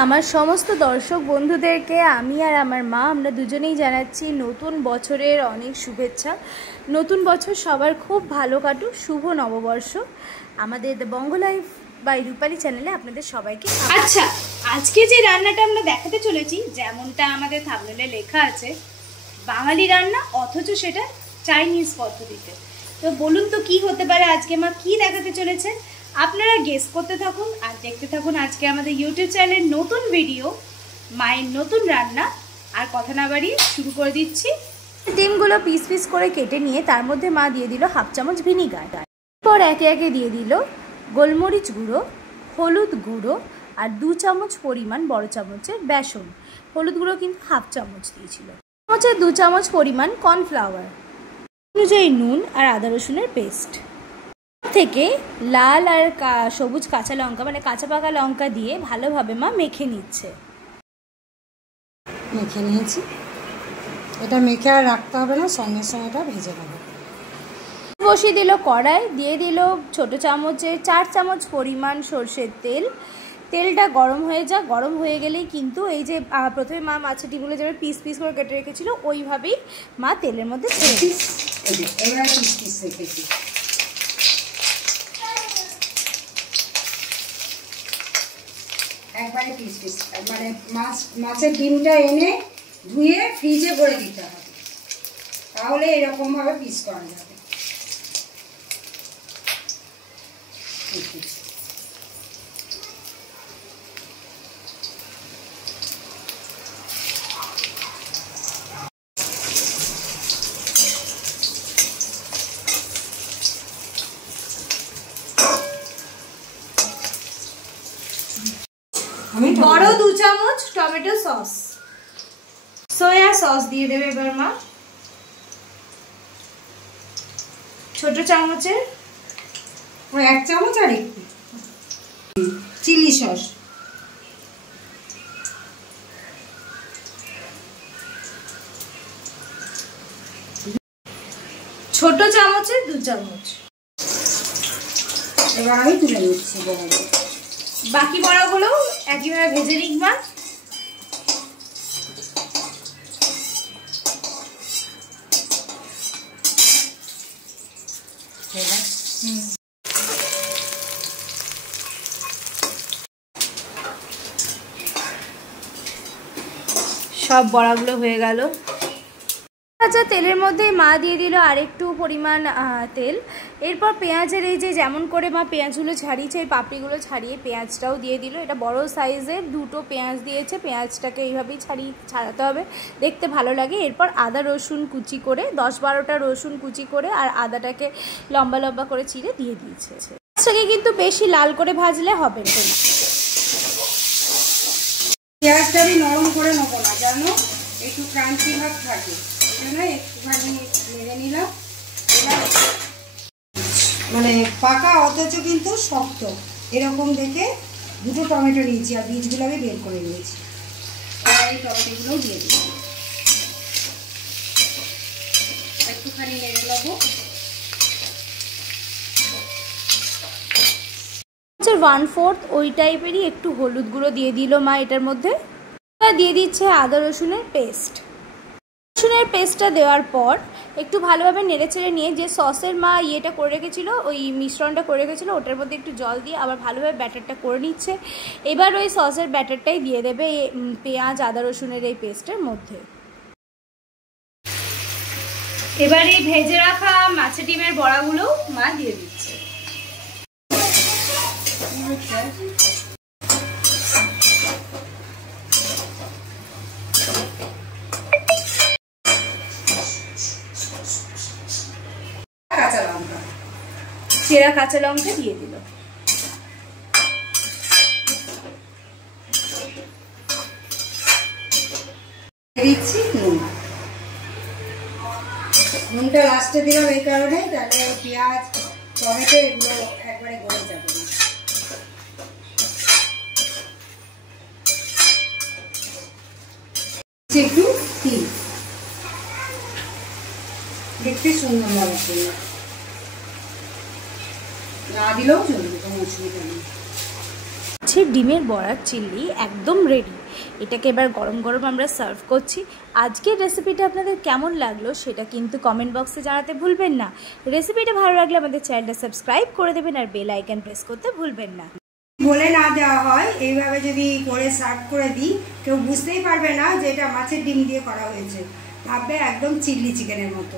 আমার সমস্ত দর্শক বন্ধুদেরকে আমি আর আমার মা আমরা দুজনেই জানাচ্ছি নতুন বছরের অনেক শুভেচ্ছা। নতুন বছর সবার খুব ভালো কাটুক, শুভ নববর্ষ। আমাদের দ্য বঙ্গ লাইফ বাই রূপালী চ্যানেলে আপনাদের সবাইকে। আচ্ছা, আজকে যে রান্নাটা আমরা দেখাতে চলেছি, যেমনটা আমাদের থাম্বনেলে লেখা আছে, বাঙালি রান্না অথচ সেটা চাইনিজ পদ্ধতিতে। তো বলুন তো কি হতে পারে, আজকে মা কি দেখাতে চলেছে? আপনারা গেস করতে থাকুন আর দেখতে থাকুন আজকে আমাদের ইউটিউব চ্যানেলের নতুন ভিডিও, মায়ের নতুন রান্না। আর কথা না বাড়িয়ে শুরু করে দিচ্ছি। ডিমগুলো পিস পিস করে কেটে নিয়ে তার মধ্যে মা দিয়ে দিল হাফ চামচ ভিনিগার, এরপর একে একে দিয়ে দিল গোলমরিচ গুঁড়ো, হলুদ গুঁড়ো আর 2 চামচ পরিমাণ বড় চামচের বেসন। হলুদ গুঁড়ো কিন্তু হাফ চামচ দিয়েছিল। চামচের 2 চামচ পরিমাণ কর্নফ্লাওয়ার, অনুযায়ী নুন আর আদা রসুনের পেস্ট থেকে লাল আর সবুজ কাঁচা লঙ্কা মানে কাঁচা পাকা লঙ্কা দিয়ে ভালোভাবে মা মেখে নিচ্ছে। মেখে নিয়েছি, এটা মেখে আর রাখতে হবে না, সঙ্গে সঙ্গে এটা ভেজে নেব। বসিয়ে দিল কড়াই, দিয়ে দিল ছোট চামচের 4 চামচ পরিমাণ সর্ষের তেল। তেলটা গরম হয়ে যাক, গরম হয়ে গেলেই কিন্তু এই যে প্রথমে মা মাছের ডিমগুলো যেভাবে পিস পিস করে কেটে রেখেছিল ওইভাবেই মা তেলের মধ্যে ছেড়ে দিচ্ছে। একবারে পিস পিস মানে মাছের ডিমটা এনে ধুয়ে ফ্রিজে করে দিতে হবে, তাহলে এরকমভাবে পিস করা যাবে। বড় 2 চামচ টমেটো সস, সয়া সস দিয়ে দেবে এবার মা। ছোট চামচের 1 চামচ আর একটু চিলি সস, ছোট চামচের 2 চামচ। এবার আমি তুলে নিচ্ছি বড়গুলো। বাকি বড়গুলো একইভাবে ভেজে নিক মা। সব বড়াগুলো হয়ে গেল। আচ্ছা, তেলের মধ্যে মা দিয়ে দিল আরেকটু পরিমাণ তেল। এরপর পেঁয়াজের এই যে যেমন করে মা পেঁয়াজগুলো ছাড়িয়েছে, এই পাপড়িগুলো ছাড়িয়ে পেঁয়াজটাও দিয়ে দিল। এটা বড় সাইজের 2টো পেঁয়াজ দিয়েছে, পেঁয়াজটাকে এইভাবেই ছাড়াতে হবে, দেখতে ভালো লাগে। এরপর আদা রসুন কুচি করে 10-12টা রসুন কুচি করে আর আদাটাকে লম্বা লম্বা করে চিড়ে দিয়ে দিয়েছে। পেঁয়াজটাকে কিন্তু বেশি লাল করে ভাজলে হবে না। পেঁয়াজটা আমি নরম করে নেবো না, জানো, একটু ক্রাঞ্চি ভাব থাকে, একটুখানি মেরে নিলাম। মানে পাকা অথচ কিন্তু শক্ত, এরকম দেখে 2টো টমেটো নিয়েছি আর বীজগুলো আমি বের করে নিয়েছি। আর এই টমেটোগুলোও দিয়ে দিচ্ছি, একটুখানি নেড়ে নেবো। 1/4 ওই টাইপেরই একটু হলুদ গুঁড়ো দিয়ে দিল মা এটার মধ্যে। দিয়ে দিচ্ছে আদা রসুনের পেস্ট। রসুনের পেস্টটা দেওয়ার পর একটু ভালোভাবে নেড়েচেড়ে নিয়ে যে সসের মা ইয়েটা করে রেখেছিল, ওই মিশ্রণটা করে রেখেছিল, ওটার মধ্যে একটু জল দিয়ে আবার ভালোভাবে ব্যাটারটা করে নিচ্ছে। এবার ওই সসের ব্যাটারটাই দিয়ে দেবে পেঁয়াজ আদা রসুনের এই পেস্টের মধ্যে। এবার এই ভেজে রাখা মাছের ডিমের বড়াগুলো মা দিয়ে দিচ্ছে। চেরা কাঁচা লঙ্কা দিয়ে দিল। দিচ্ছি নুন, নুনটা লাস্টে দিলাম এই কারণে, তাহলে পেঁয়াজ টমেটো এগুলো একবারে গলে যাবে না। একটু তিল, দেখতে সুন্দর লাগছে, না দিলেও চলবে, কোনো অসুবিধা নেই। মাছের ডিমের বড়ার চিল্লি একদম রেডি। এটাকে এবার গরম গরম আমরা সার্ভ করছি। আজকের রেসিপিটা আপনাদের কেমন লাগলো সেটা কিন্তু কমেন্ট বক্সে জানাতে ভুলবেন না। রেসিপিটা ভালো লাগলে আমাদের চ্যানেলটা সাবস্ক্রাইব করে দেবেন আর বেল আইকন প্রেস করতে ভুলবেন না। বলে না দেওয়া হয় এইভাবে যদি করে সার্ভ করে দিই, কেউ বুঝতেই পারবে না যে এটা মাছের ডিম দিয়ে করা হয়েছে, ভাববে একদম চিলি চিকেনের মতো।